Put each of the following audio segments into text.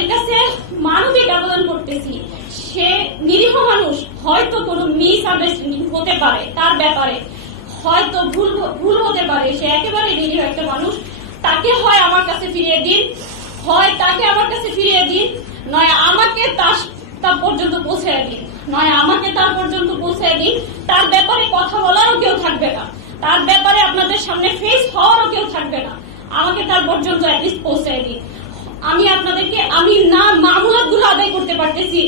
আপনাদের কাছে মানবিক আবেদন করতেছি, সে নিরীহ মানুষ, হয়তো কোনো মিস আন্ডারস্ট্যান্ডিং হতে পারে, তার ব্যাপারে হয়তো ভুল হতে পারে, সে একেবারে নিরীহ একটা মানুষ। তাকে হয় আমার কাছে ফিরিয়ে দিন, হয় তাকে আমার কাছে ফিরিয়ে দিন, নয় আমাকে তার পর্যন্ত পৌঁছে দিন, নয় আমাকে তার পর্যন্ত পৌঁছে দিন। তার ব্যাপারে কথা বলারও কেউ থাকবে না, তার ব্যাপারে আপনাদের সামনে ফেস হওয়ারও কেউ থাকবে না। আমাকে তার পর্যন্ত অ্যাটলিস্ট পৌঁছে দিন। আমি আপনাদেরকে, আমি না মামলাত গুলো আদায় করতে পারতেছি,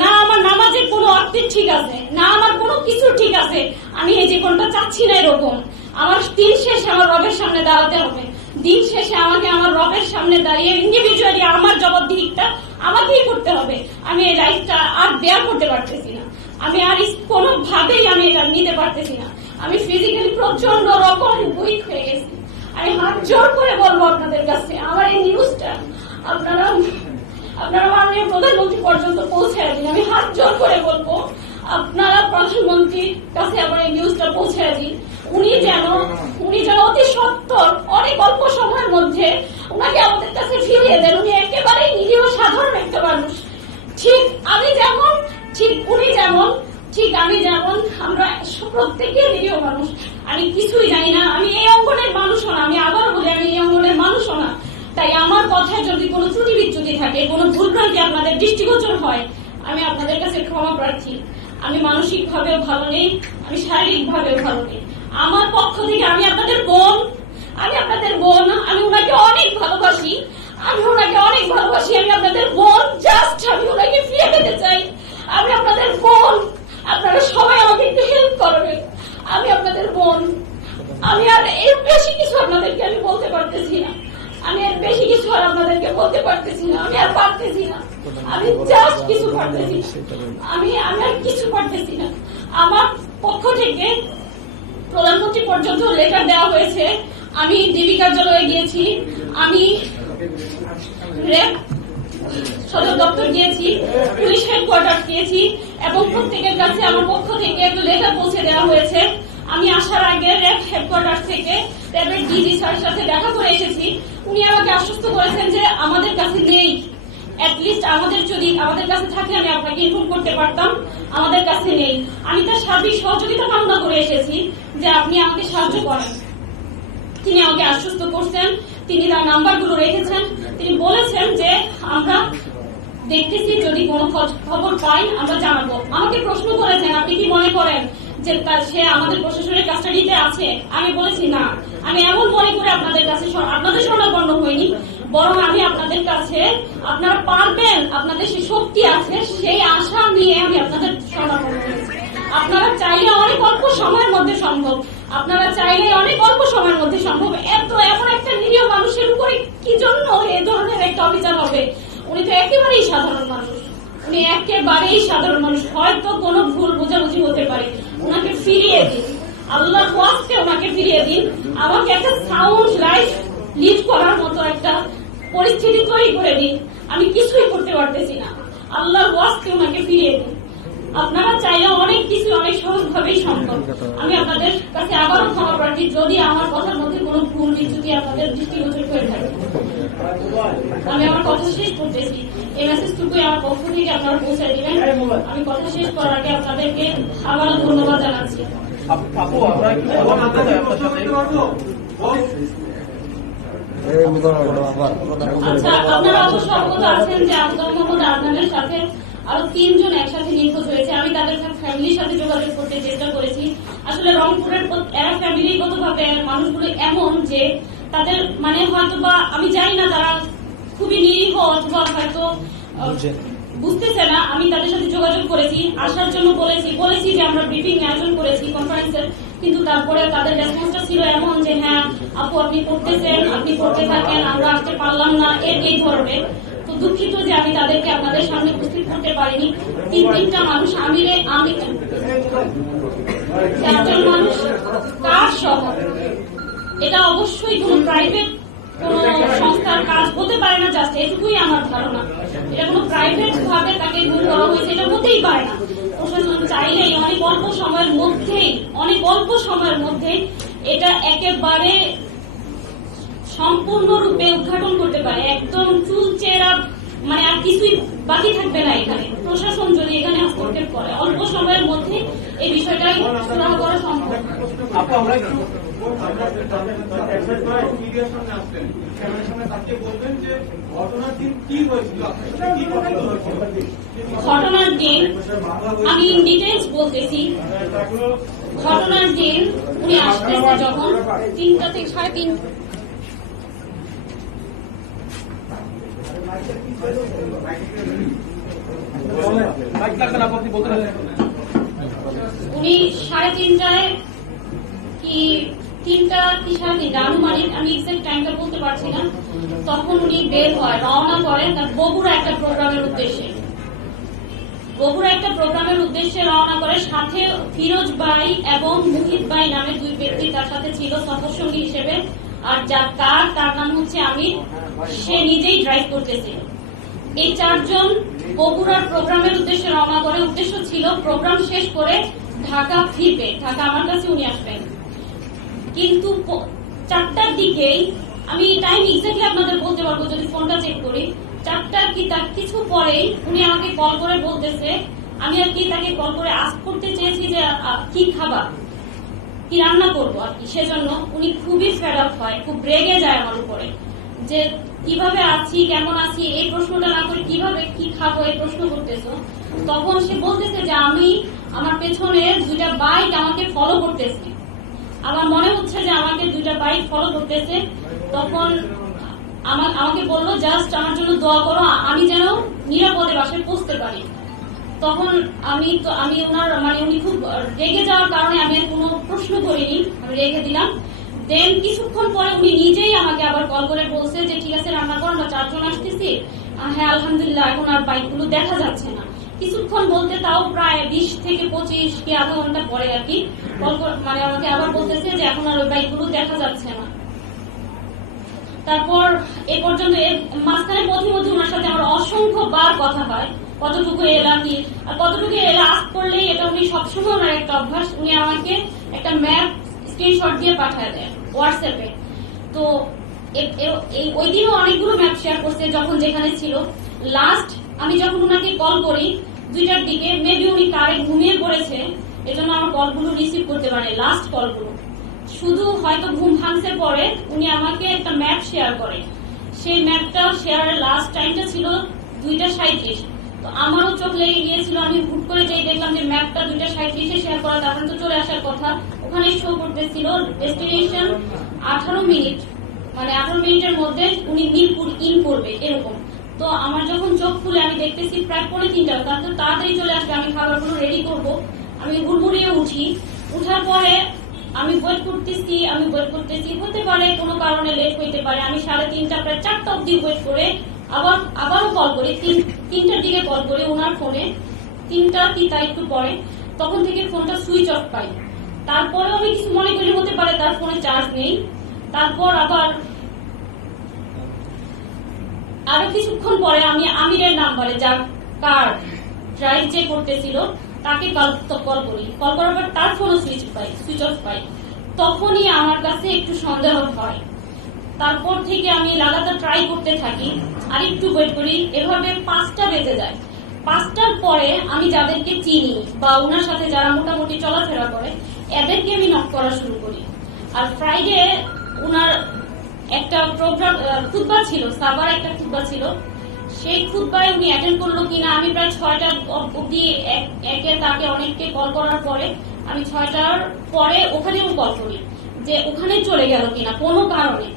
না আমার নামাজের কোনো অর্থ ঠিক আছে, না আমার কোনো কিছু ঠিক আছে। আমি এই জীবনটা চাচ্ছি না এরকম। আমার দিন শেষে আমার রবের সামনে দাঁড়াতে হবে, দিন শেষে আমাকে আমার রবের সামনে দাঁড়িয়ে ইন্ডিভিজুয়ালি আমার জবাবদিহিটা আমাকেই করতে হবে। আমি এই লাইফটা আর বেয়ার করতে পারতেছি না, আমি আর কোনোভাবেই আমি এটা নিতে পারতেছি না। আমি ফিজিক্যালি প্রচন্ড রকম উইক হয়ে গেছি। আমি হাত জোর করে বলবো আপনাদের কাছে, আমার এই নিউজটা আপনারা মাননীয় প্রধানমন্ত্রী পর্যন্ত পৌঁছে দিন। আমি হাত জোর করে বলবো, আপনারা প্রধানমন্ত্রীর কাছে আমার এই নিউজটা পৌঁছে দিন। উনি যেন অতি সত্বর অনেক অল্প সময়ের মধ্যে উনাকে আমাদের কাছে ফিরিয়ে দেন। উনি একেবারেই নিরীহ সাধারণ একটা মানুষ, ঠিক আমি যেমন, ঠিক উনি যেমন, ঠিক আমি যেমন, আমরা প্রত্যেকে নিরীহ মানুষ। আমি কিছুই জানি না, আমি এই অঙ্গনের মানুষও না, আমি আবারও বলি আমি এই অঙ্গনের মানুষও না। তাই আমার কথায় যদি কোনো ত্রুটি বিচ্যুতি থাকে, কোনো ভুলভ্রান্তি আপনাদের দৃষ্টিগোচর হয়, আমি আপনাদের কাছে ক্ষমা প্রার্থী। আমি মানসিক ভাবেও ভালো নেই, আমি শারীরিক ভাবেও ভালো নেই। আমার পক্ষ থেকে আমি আপনাদের বোন, আমি ওনাকে অনেক ভালোবাসি, আমি আপনাদের বোন। জাস্ট আমি ওনাকে ফিরে পেতে চাই। আমি আপনাদের বোন, আপনারা সবাই আমাকে একটু হেল্প করবেন। আমি আপনাদের বোন। আমি আর এর বেশি কিছু আপনাদেরকে আমি বলতে পারতেছি না, আমি আর বেশি কিছু আর আপনাদেরকে বলতে পারতেছি না, আমি আর পারতেছি না, আমি জাস্ট কিছু পারতেছি না, আমি আর কিছু পারতেছি না। আমার পক্ষ থেকে প্রধানমন্ত্রী পর্যন্ত লেটার দেওয়া হয়েছে, আমি ডিবি কার্যালয়ে গিয়েছি, আমি র্যাব সদর দপ্তর গিয়েছি, পুলিশ হেডকোয়ার্টার গিয়েছি, এবং প্রত্যেকের কাছে আমার পক্ষ থেকে একটা লেটার পৌঁছে দেওয়া হয়েছে। আমি আসার আগে র্যাব হেডকোয়ার্টার থেকে র্যাবের ডিজি স্যারের সাথে দেখা করে এসেছি। উনি আমাকে আশ্বস্ত করেছেন যে আমাদের কাছে নেই, অ্যাটলিস্ট আমাদের কাছে থাকলে আমি আপনাকে ইনফর্ম করতে পারতাম, আমাদের কাছে নেই। আমি তার সার্বিক সহযোগিতা কামনা করে এসেছি যে আপনি আমাকে সাহায্য করেন। তিনি আমাকে আশ্বস্ত করছেন, তিনি তার নাম্বারগুলো রেখেছেন, তিনি বলেছেন যে আমরা দেখতেছি, যদি কোনো খবর পাই আমরা জানাবো। আমাকে প্রশ্ন করেছেন, আপনি কি মনে করেন যে সে আমাদের প্রশাসনের কাস্টাডিতে আছে? আমি বলেছি না, আমি এমন মনে করে আপনাদের শরণাপন্ন হইনি, বরং আমি আপনাদের কাছে, আপনারা পারবেন, আপনাদের সেই শক্তি আছে, সেই আশা নিয়ে আমি আপনাদের শরণাপন্ন হয়েছি। আপনারা চাইলে অনেক অল্প সময়ের মধ্যে সম্ভব, এমন একটা নিরীহ মানুষের উপরে কি জন্য এই ধরনের একটা অভিযান হবে? উনি তো একেবারেই সাধারণ মানুষ, হয়তো কোনো ভুল বোঝাবুঝি হতে পারে। ওনাকে ফিরিয়ে দিন, আল্লাহর ওয়াস্তে ওনাকে ফিরিয়ে দিন। আমাকে একটা সাউন্ড লাইফ লিড করার মতো একটা পরিস্থিতি তৈরি করে দিন। আমি কিছুই করতে পারতেছি না, আল্লাহর ওয়াস্তে ওনাকে ফিরিয়ে দিন। আপনারা চাইলে অনেক কিছু অনেক সহজভাবেই সম্ভব। আমি আপনাদের কাছে আবারও ক্ষমা প্রার্থী যদি আমার কথার মধ্যে কোনো ভুল বিচ্যুতি আপনাদের দৃষ্টিগোচর হয়ে থাকে। আমি আমার কথা শেষ করতেছি, এই মেসেজটুকুই আমার পক্ষ থেকে আপনারা পৌঁছে দিবেন। আমি কথা শেষ করার আগে আপনাদেরকে আবারও ধন্যবাদ জানাচ্ছি। আচ্ছা, আপনারা অবশ্য অবগত আছেন যে আফজাল মোহাম্মদ আদনানের সাথে আরো 3 জন একসাথে নিখোঁজ হয়েছে। আমি তাদের ফ্যামিলির সাথে যোগাযোগ করতে চেষ্টা করেছি। আসলে রংপুরের এরা ফ্যামিলিগত ভাবে মানুষগুলো এমন যে তাদের মানে হয়তো বা আমি জানি না, তারা খুবই নিরীহ অথবা হয়তো বুঝতেছে না। আমি তাদের সাথে যোগাযোগ করেছি, আসার জন্য বলেছি যে আমরা ব্রিফিং আয়োজন করেছি কনফারেন্সের, কিন্তু তারপরে তাদের রেসপন্সটা ছিল এমন যে হ্যাঁ আপু আপনি করতেছেন, আপনি করতে থাকেন, আমরা আসতে পারলাম না, এই ধরনের। তো দুঃখিত যে আমি তাদেরকে আপনাদের সামনে উপস্থিত করতে পারিনি। তিনটা মানুষ, আমি একজন মানুষ কার সহ, এটা অবশ্যই কোনো প্রাইভেট কোন সংস্থার কাজ হতে পারে না। জাস্ট এটুকুই আমার ধারণা, এটা কোনো প্রাইভেট ভাবে তাকে গুম করা হয়েছে, এটা হতেই পারে না। প্রশাসন চাইলেই অনেক অল্প সময়ের মধ্যে এটা একেবারে সম্পূর্ণরূপে উদ্ঘাটন করতে পারে। একদম চুলচেরা, মানে আর বাকি থাকবে না এখানে। প্রশাসন যদি এখানে হস্তক্ষেপ করে অল্প সময়ের মধ্যে এই বিষয়টাই সুরাহা করা সম্ভব। ঘটনার দিন আমি ইন ডিটেলস বলতেছি। ঘটনার দিন উনি আসতেছে যখন 3টা থেকে 3:30। উনি 3:30টায় কি 3টা কি 3:30 আনুমানিক, আমি এক্সাক্ট টাইমটা বলতে পারছি না, তখন উনি বের হয়, রওনা করেন তার বগুড়া একটা প্রোগ্রামের উদ্দেশ্যে। বগুড়া একটা প্রোগ্রামের উদ্দেশ্যে রওনা করে, সাথে ফিরোজ ভাই এবং মুহিত ভাই নামে 2 ব্যক্তি তার সাথে ছিল সফরসঙ্গী হিসেবে। আর যার তার নাম হচ্ছে আমির, সে নিজেই ড্রাইভ করতেছে। এই 4 জন বগুড়ার প্রোগ্রামের উদ্দেশ্যে রওনা করে। উদ্দেশ্য ছিল প্রোগ্রাম শেষ করে ঢাকা ফিরবে, ঢাকা আমার কাছে উনি আসবেন। কিন্তু 4টার দিকেই, আমি টাইম এক্স্যাক্টলি আপনাদের বলতে পারবো যদি ফোনটা চেক করি, 4টার কি তার কিছু পরেই উনি আমাকে কল করে বলতেছে, আমি আর কি তাকে কল করে আস্ক করতে চেয়েছি যে কি খাবার, কি রান্না করবো আর কি। সেজন্য উনি খুবই ফেড আপ হয়, খুব রেগে যায় আমার উপরে, যে কিভাবে আছি, কেমন আছি, এই প্রশ্নটা না করে কিভাবে কি খাবো এই প্রশ্ন করতেছো। তখন সে বলতেছে যে আমার পেছনে 2টা বাইক আমাকে ফলো করতেছে। আমার মনে হচ্ছে যে আমাকে 2টা বাইক ফলো করতেছে। তখন আমাকে বললো জাস্ট আমার জন্য দোয়া করো, আমি যেন নিরাপদে বাসায় পৌঁছতে পারি। তখন আমি ওনার উনি খুব রেগে যাওয়ার কারণে আমি আর কোনো প্রশ্ন করিনি, আমি রেখে দিলাম। দেন কিছুক্ষণ পরে উনি নিজেই আমাকে আবার কল করে বলছে যে ঠিক আছে রান্না করো, আমরা 4 জন আসতেছি। হ্যাঁ আলহামদুলিল্লাহ, এখন আর বাইকগুলো দেখা যাচ্ছে না। কিছুক্ষণ বলতে তাও প্রায় 20 থেকে 25 কি আধা ঘন্টা পরে আর কি আমাকে আবার বলতেছে যে এখন আর ওই বাইকগুলো দেখা যাচ্ছে না। তারপর এ পর্যন্ত মাঝখানে মধ্যে ওনার সাথে আমার অসংখ্যবার কথা হয়, কতটুকু এলাম কি আর কতটুকু এলা আস্ক করলেই এটা উনি সবসময় ওনার একটা অভ্যাস, উনি আমাকে একটা ম্যাপ স্ক্রিনশট দিয়ে পাঠায় দেয় হোয়াটসঅ্যাপে। তো ওই দিনও অনেকগুলো ম্যাপ শেয়ার করছে যখন যেখানে ছিল। লাস্ট আমি যখন ওনাকে কল করি 2টার দিকে, মেবি উনি কারে ঘুমিয়ে পড়েছে, এজন্য আমার কলগুলো রিসিভ করতে পারে। লাস্ট কলগুলো শুধু হয়তো ঘুম ভাঙছে পরে উনি আমাকে একটা ম্যাপ শেয়ার করে। সেই ম্যাপটা শেয়ারের লাস্ট টাইমটা ছিল 2:37। তো আমারও চোখ লেগে গিয়েছিল, আমি হুট করে যেই দেখলাম যে ম্যাপটা 2:37 শেয়ার করা, তারপরে তো চলে আসার কথা। ওখানে শো করতেছিল ডেস্টিনেশন 18 মিনিট, 18 মিনিটের মধ্যে উনি মিরপুর ইন করবে এরকম। তো আমার যখন চোখ খুলে আমি দেখতেছি প্রায় 2:45, তাহলে তাড়াতাড়ি চলে আসবে, আমি খাবারগুলো রেডি করবো। আমি হুড়মুড়িয়ে উঠি, উঠার পরে আমি ওয়েট করতেছি, হতে পারে কোনো কারণে লেট হইতে পারে। আমি 3:30 প্রায় 4টা অব্দি ওয়েট করে আবারও কল করি, 3টার দিকে কল করি ওনার ফোনে, 3টা একটু পরে। তখন থেকে ফোনটা সুইচ অফ পাই। তারপরে আমি কিছু মনে করি হতে পারে তার ফোনে চার্জ নেই। তারপর আরো কিছুক্ষণ পরে আমি আমিরের নাম্বারে, যার কার ড্রাইভ যে করতেছিল, তাকে কল করি। কল করার পর তার ফোনও সুইচ অফ পাই। তখনই আমার কাছে একটু সন্দেহ হয়। তারপর থেকে আমি লাগাতার ট্রাই করতে থাকি, আর একটু ওয়েট করি। এভাবে 5টা বেজে যায়। 5টার পরে আমি যাদেরকে চিনি বা ওনার সাথে যারা মোটামুটি চলাফেরা করে, এদেরকে আমি নক করা শুরু করি। আর ফ্রাইডে ওনার একটা প্রোগ্রাম খুতবা ছিল, সাবার একটা খুতবা ছিল, সেই খুতবায় উনি অ্যাটেন্ড করলো কিনা। আমি প্রায় 6টা অব্দি তাকে অনেককে কল করার পরে আমি 6টার পরে ওখানেও কল করি যে ওখানে চলে গেল কিনা কোনো কারণে।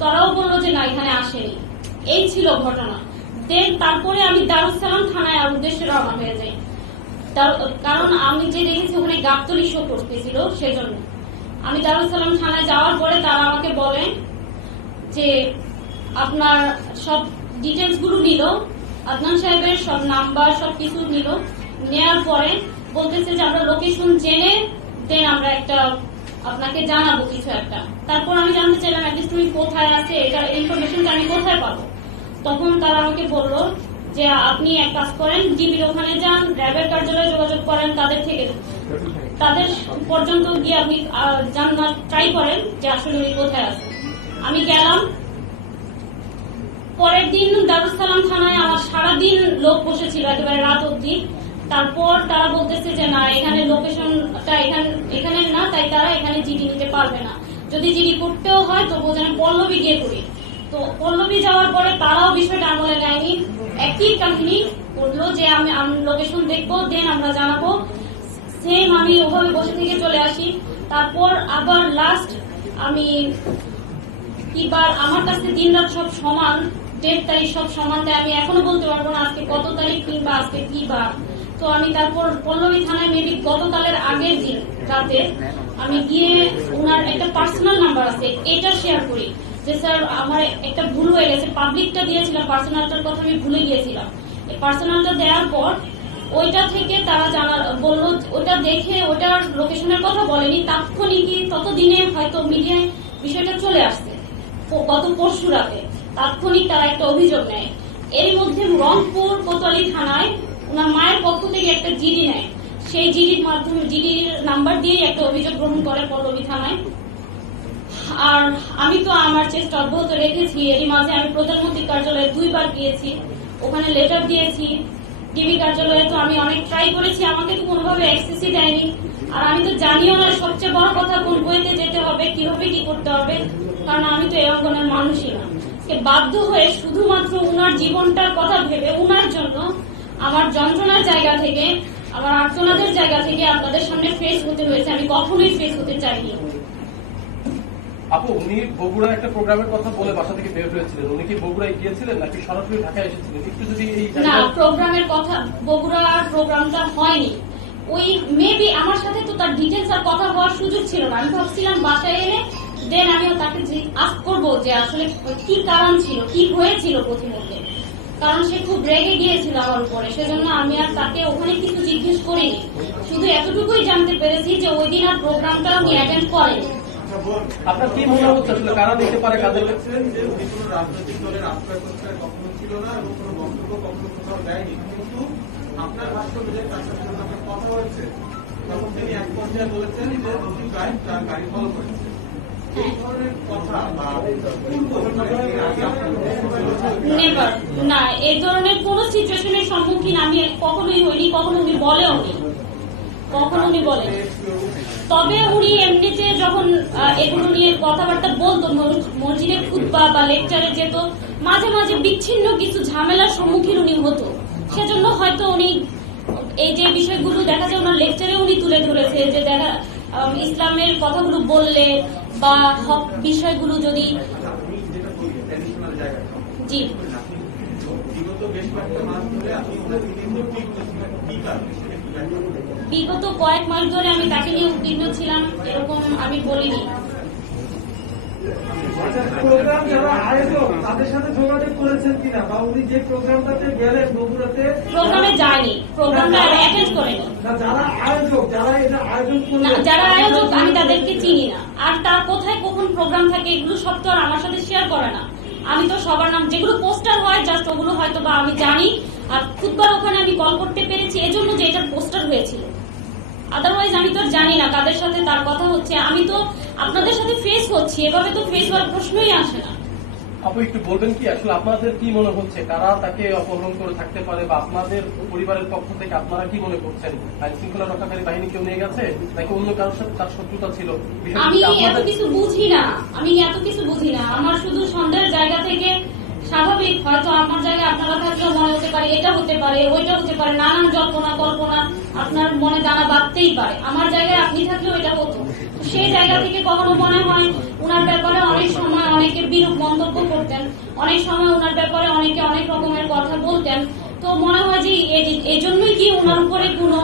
তারাও বললো যে না, এখানে আসেনি। এই ছিল ঘটনা। দেন তারপরে আমি দারুস সালাম থানায় উদ্দেশ্যে রওনা হয়ে যাই, কারণ আমি যে দেখেছি ওখানে গাবতলী শো করতেছিল, সেজন্য। আমি দারুস সালাম থানায় যাওয়ার পরে তারা আমাকে বলে যে আপনার সব ডিটেলস গুলো নিল, আদনান সাহেবের সব নাম্বার সবকিছু নিল। নেওয়ার পরে বলতেছে যে আমরা লোকেশন জেনে দেন আমরা একটা আপনাকে জানাবো কিছু একটা। তারপর আমি জানতে চাইলাম অ্যাটলিস্ট তুমি কোথায় আছে, এটার ইনফরমেশনটা আমি কোথায় পাবো। তখন তারা আমাকে বললো যে আপনি এক কাজ করেন, জিবির ওখানে যান, র্যাবের কার্যালয়ে যোগাযোগ করেন, তাদের পর্যন্ত গিয়ে আপনি জানার ট্রাই করেন যে আসলে উনি কোথায় আছে। আমি গেলাম। পরের দিন দারুস সালাম থানায় আমার সারাদিন লোক বসেছিল। ছিল একেবারে রাত অবধি। তারপর তারা বলতেছে যে না, এখানে লোকেশনটা এখানে না, তাই তারা এখানে জিডি নিতে পারবে না। যদি জিডি করতেও হয় তো বোঝানো পল্লবী গিয়ে করি। তো পল্লবী যাওয়ার পরে তারাও বিষয়টা আমলে নেয়নি, একই কাহিনী করলো যে আমি লোকেশন দেখবো, দেন আমরা জানাবো। সেম আমি ওভাবে বসে থেকে চলে আসি। তারপর আবার লাস্ট আমি কিবার আমার কাছে দিন রাত সব সমান, ডেট তারিখ সব সমান, তাই আমি এখনো বলতে পারবো না আজকে কত তারিখ কিংবা আজকে কি বার। তো আমি তারপর পল্লবী থানায় মেবি গতকালের আগের দিন রাতে আমি গিয়ে ওনার একটা পার্সোনাল নাম্বার আছে এটা শেয়ার করি যে স্যার আমার একটা ভুল হয়ে গেছে, পাবলিকটা দিয়েছিলাম, পার্সোনালটার কথা আমি ভুলে গিয়েছিলাম। এই পার্সোনালটা দেওয়ার পর ওইটা থেকে তারা বললো, ওটা দেখে ওটার লোকেশনের কথা বলেনি, তাৎক্ষণিকই ততদিনে হয়তো মিডিয়ায় বিষয়টা চলে আসছে গত পরশু রাতে, তাৎক্ষণিক তারা একটা অভিযোগ নেয়। এর মধ্যে রংপুর কোতোয়ালি থানায় ওনার মায়ের পক্ষ থেকে একটা জিডি নেয়, সেই জিডির মাধ্যমে জিডির নাম্বার দিয়ে একটা অভিযোগ গ্রহণ করে পল্লবী থানায়। আর আমি তো আমার চেষ্টা অব্যাহত রেখেছি। এরই মাঝে আমি প্রধানমন্ত্রীর কার্যালয়ে 2 বার গিয়েছি, ওখানে লেটার দিয়েছি। ডিবি কার্যালয়ে তো আমি অনেক ট্রাই করেছি, আমাকে তো কোনোভাবে অ্যাক্সেসই দেয়নি। আর আমি তো জানিও না সবচেয়ে বড় কথা কোন বইতে যেতে হবে, কিভাবে কি করতে হবে, কারণ আমি তো এই অঙ্গনের মানুষই না। বাধ্য হয়ে শুধুমাত্র উনার জীবনটার কথা ভেবে উনার জন্য আমার যন্ত্রণার জায়গা থেকে, আমার আর্তনাদের জায়গা থেকে আপনাদের সামনে ফেস হতে হয়েছে। আমি কখনোই ফেস হতে চাইনি। আপু, উনি বগুড়া একটা প্রোগ্রামের কথা বলে বাসা থেকে বের হয়েছিলেন, উনি কি বগুড়ায় গিয়েছিলেন নাকি সরাসরি ঢাকায় এসেছিলেন? একটু যদি এই না, প্রোগ্রামের কথা, বগুড়ার প্রোগ্রামটা হয়নি। ওই মেবি আমার সাথে তো তার ডিটেলস আর কথা হওয়ার সুযোগ ছিল না। আমি ভাবছিলাম বাসায় এনে দেন আমিও তাকে আস্ক করবো যে আসলে কি কারণ ছিল, কি হয়েছিল প্রতিমধ্যে, কারণ সে খুব রেগে গিয়েছিল আমার উপরে। সেজন্য আমি আর তাকে ওখানে কিছু জিজ্ঞেস করিনি, শুধু এতটুকুই জানতে পেরেছি যে ওই দিন আর প্রোগ্রামটা উনি অ্যাটেন্ড করেনি। আপনার কি মনে হচ্ছে আসলে কারা দিতে পারে কাদের কাছে? যে উনি কোনো রাজনৈতিক দলের আশ্রয় প্রশ্রয় কখনো ছিল না এবং কোনো বক্তব্য কখনো কোথাও দেয়নি, কিন্তু আপনার ভাষ্য অনুযায়ী তার সাথে যখন আপনার কথা হয়েছে তখন তিনি এক পর্যায়ে বলেছেন যে নতুন গাইড তার গাড়ি ফলো করেছে। এই ধরনের কথা বা নেভার, না, এই ধরনের কোন সিচুয়েশনের সম্মুখীন আমি কখনোই হইনি, কখনো উনি বলেও নি, কখনো উনি বলেন। তবে উনি এমনিতে যখন এগুলো নিয়ে কথাবার্তা বলতো, মসজিদে খুতবা বা লেকচারে যেত, মাঝে মাঝে বিচ্ছিন্ন কিছু ঝামেলার সম্মুখীন উনি হতো। সেজন্য হয়তো উনি এই যে বিষয়গুলো দেখা যায় ওনার লেকচারে উনি তুলে ধরেছে যে দেখা ইসলামের কথাগুলো বললে বা হক বিষয়গুলো যদি জি বিগত বেশ কয়েকটা মাস ধরে আপনি ওনাকে নিয়ে কি কারণে বিগত কয়েক মাস ধরে আমি তাকে নিয়ে উদ্বিগ্ন ছিলাম এরকম আমি বলিনি। প্রোগ্রাম যারা আয়োজক তাদের সাথে যোগাযোগ করেছেন কিনা, বা উনি যে প্রোগ্রামটাতে গেলেন বগুড়াতে প্রোগ্রামে যায়নি, প্রোগ্রামটা অ্যাটেন্ড করেনি। না, যারা আয়োজক, যারা এটা আয়োজন না, করলেন, যারা আয়োজক আমি তাদেরকে চিনি না। আর তার কোথায় কখন প্রোগ্রাম থাকে এগুলো সব তো আর আমার সাথে শেয়ার করে না। আমি তো সবার নাম, যেগুলো পোস্টার হয় জাস্ট ওগুলো হয়তো বা আমি জানি। আর খুদবার ওখানে আমি কল করতে পেরেছি এজন্য যে এটা পোস্টার হয়েছিল, আদারওয়াইজ আমি তো জানি না কাদের সাথে তার কথা হচ্ছে। আমি তো আপনাদের সাথে ফেস হচ্ছি, এভাবে তো ফেস হওয়ার প্রশ্নই আসে না। আপু, একটু বলবেন কি আসলে আপনাদের কি মনে হচ্ছে, কারা তাকে অপহরণ করে থাকতে পারে, বা আপনাদের পরিবারের পক্ষ থেকে আপনারা কি মনে করছেন? আইন শৃঙ্খলা রক্ষাকারী বাহিনী কেউ নিয়ে গেছে নাকি অন্য কারোর সাথে তার শত্রুতা ছিল? আমি এত কিছু বুঝি না, আমার শুধু সন্দেহের জায়গা থেকে স্বাভাবিক, হয়তো আমার জায়গায় আপনারা থাকলেও মনে হতে পারে এটা হতে পারে ওইটা হতে পারে, নানান জল্পনা কল্পনা আপনার মনে দানা বাঁধতেই পারে। আমার জায়গায় আপনি থাকলেও এটা হতো। সেই জায়গা থেকে কখনো মনে হয় ওনার ব্যাপারে অনেক সময় অনেকে বিরূপ মন্তব্য করতেন, অনেক সময় ওনার ব্যাপারে অনেকে অনেক রকমের কথা বলতেন। তো মনে হয় যে এজন্যই কি ওনার উপরে কোনো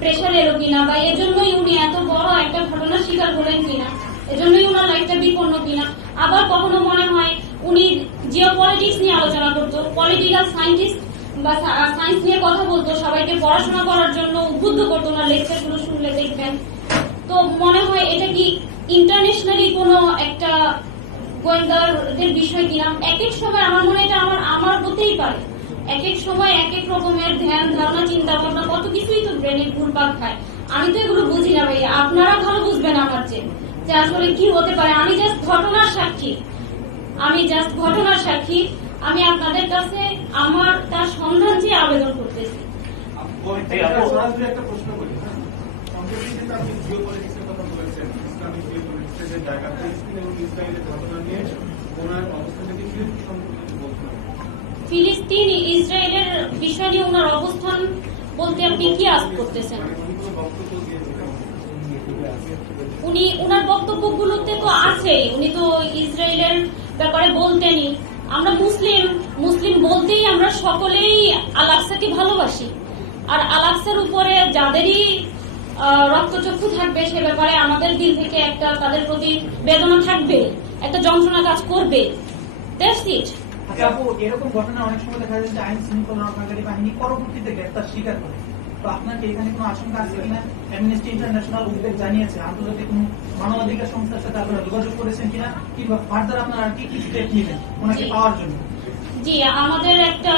প্রেশার এলো কিনা, বা এজন্যই উনি এত বড় একটা ঘটনার শিকার হলেন কিনা, এজন্যই ওনার লাইফটা বিপন্ন কিনা। আবার কখনো মনে হয় উনি জিও পলিটিক্স নিয়ে আলোচনা করতো, পলিটিক্যাল সায়েন্টিস্ট বা সায়েন্স নিয়ে কথা বলতো, সবাইকে পড়াশোনা করার জন্য উদ্বুদ্ধ করতো। ওনার লেকচার গুলো শুনলে দেখবেন। তো মনে হয় এটা কি ইন্টারন্যাশনালি কোনো একটা গোয়েন্দাদের বিষয় কিনা। এক এক সময় আমার মনে এটা আমার হতেই পারে, এক এক সময় এক এক রকমের ধ্যান ধারণা চিন্তা ভাবনা কত কিছুই তো ব্রেনে ঘুরপাক খায়। আমি তো এগুলো বুঝি না ভাইয়া, আপনারা ভালো বুঝবেন আমার যে আসলে কি হতে পারে। আমি জাস্ট ঘটনার সাক্ষী। আমি আপনাদের কাছে আমার তার সন্ধান চেয়ে আবেদন করতেছি। সরাসরি একটা প্রশ্ন করি, হ্যাঁ? সম্প্রতি কিন্তু আপনি জিওপলিটিক্সের কথা বলেছেন, ইসলামিক জিওপলিটিক্সের যে জায়গা, ফিলিস্তিন এবং ইসরায়েলের ঘটনা নিয়ে ওনার অবস্থা থেকে কি সম্পর্কে বলছেন? ফিলিস্তিন ইসরায়েলের বিষয় নিয়ে ওনার অবস্থান বলতে আপনি কি আজ করতেছেন? মানে উনি কোনো বক্তব্য দিয়েছেন? উনি ওনার বক্তব্যগুলোতে তো আছেই, উনি তো ইসরায়েলের ব্যাপারে বলতেনই। আমরা মুসলিম বলতেই আমরা সকলেই আল আকসাকে ভালোবাসি, আর আল আকসার উপরে যাদেরই রক্তচক্ষু থাকবে সে ব্যাপারে আমাদের দিল থেকে একটা তাদের প্রতি বেদনা থাকবে, একটা যন্ত্রণা কাজ করবে। That's it. আচ্ছা আপু, এরকম ঘটনা অনেক সময় দেখা যায় যে আইন শৃঙ্খলা রক্ষাকারী বাহিনী পরবর্তীতে গ্রেপ্তার স্বীকার করে। তো আপনার কি এখানে কোনো আশঙ্কা আছে কিনা? অ্যামনেস্টি ইন্টারন্যাশনাল উদ্বেগ জানিয়েছে, আন্তর্জাতিক কোনো মানবাধিকার সংস্থার সাথে আপনারা যোগাযোগ করেছেন কিনা, কিংবা ফার্দার আপনারা আর কি কি স্টেপ নেবেন ওনাকে পাওয়ার জন্য? জি, আমাদের একটা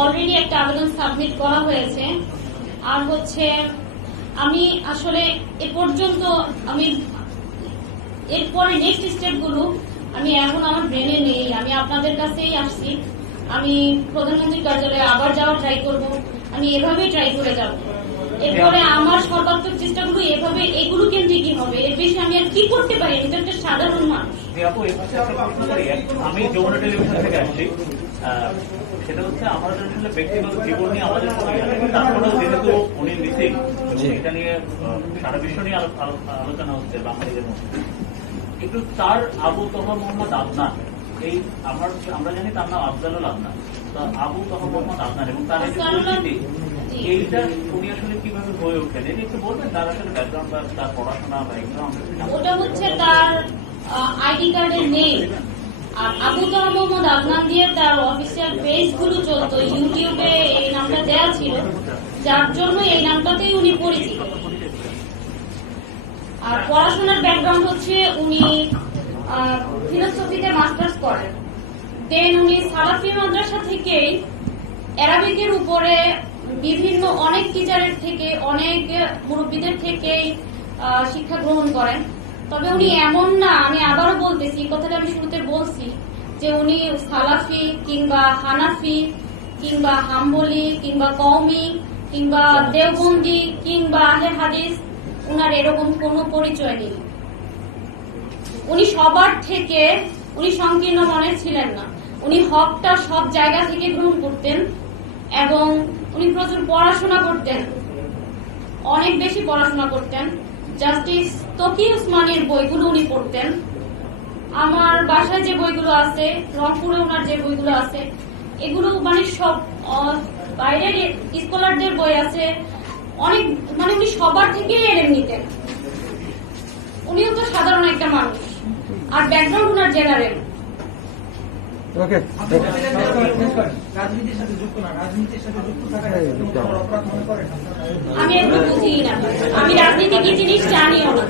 অলরেডি একটা আবেদন সাবমিট করা হয়েছে। আর হচ্ছে আমি আসলে এ পর্যন্ত আমি এরপরে নেক্সট স্টেপগুলো আমি এখন আমার ব্রেনে নেই। আমি আপনাদের কাছেই আসছি, আমি প্রধানমন্ত্রীর কার্যালয়ে আবার যাওয়ার ট্রাই করব, আমি এভাবেই ট্রাই করে যাব। এরপরে আমার সর্বাত্মক চেষ্টাগুলো এভাবে এগুলো কেন্দ্রিকই হবে। এর বেশি আমি আর কি করতে পারি? আমি তো একটা সাধারণ মানুষ। আমি যমুনা টেলিভিশন থেকে আসছি। সেটা হচ্ছে আমাদের আসলে ব্যক্তিগত জীবন নিয়ে আমাদের তারপরেও যেহেতু উনি মিসিং এবং এটা নিয়ে সারা বিশ্ব নিয়ে আলোচনা হচ্ছে বাঙালিদের মধ্যে, একটু তার আবু তহা মোহাম্মদ আদনান, এই আমরা জানি তার নাম আফজালুল আদনান, তো আবু তহা মোহাম্মদ আদনান এবং তার এই যে পরিস্থিতি, এইটা উনি আসলে কিভাবে হয়ে ওঠেন এটা একটু বলবেন? তার আসলে ব্যাকগ্রাউন্ড বা তার পড়াশোনা বা এগুলো আমরা একটু জানতে ওটা হচ্ছে তার আইডি কার্ডের নেম। আর আবু তহা মোহাম্মদ আদনান দিয়ে তার অফিসিয়াল পেজ গুলো চলতো, ইউটিউবে এই নামটা দেওয়া ছিল, যার জন্য এই নামটাতেই উনি পরিচিত। আর পড়াশোনার ব্যাকগ্রাউন্ড হচ্ছে উনি ফিলোসফিতে মাস্টার্স করেন, দেন উনি সালাফি মাদ্রাসা থেকে অ্যারাবিকের উপরে বিভিন্ন অনেক টিচারের থেকে অনেক মুরব্বীদের থেকেই শিক্ষা গ্রহণ করেন। তবে উনি এমন না, আমি আবারও বলতেছি, এই কথাটা আমি শুরুতে বলছি যে উনি সালাফি কিংবা হানাফি কিংবা হাম্বলি কিংবা কওমি কিংবা দেওবন্দি কিংবা আহলে হাদিস, উনার এরকম কোনো পরিচয় নেই। উনি সবার থেকে উনি সংকীর্ণ মনের ছিলেন না, উনি হকটা সব জায়গা থেকে গ্রহণ করতেন এবং উনি প্রচুর পড়াশোনা করতেন, অনেক বেশি পড়াশোনা করতেন। জাস্টিস তকি উসমানীর বইগুলো উনি পড়তেন। আমার বাসায় যে বইগুলো আছে, রংপুরে ওনার যে বইগুলো আছে, এগুলো মানে সব বাইরের স্কলারদের বই আছে অনেক, মানে উনি সবার থেকে এলেন নিতেন। উনিও তো সাধারণ একটা মানুষ, আর ব্যাকগ্রাউন্ড ওনার জেনারেল। রাজনীতির সাথে যুক্ত না, রাজনীতির সাথে যুক্ত থাকার অপরাধ মনে করেন? আমি এগুলো বুঝি না, আমি রাজনীতি কি জিনিস জানিও না।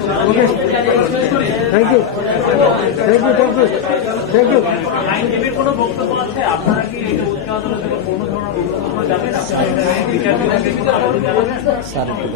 আইনজীবীর কোনো বক্তব্য আছে? আপনারা কি এই যে উচ্চ আদালতে কোনো ধরনের বক্তব্য যাবেন? আপনারা বিচার বিভাগের কোনো আবেদন জানাবেন?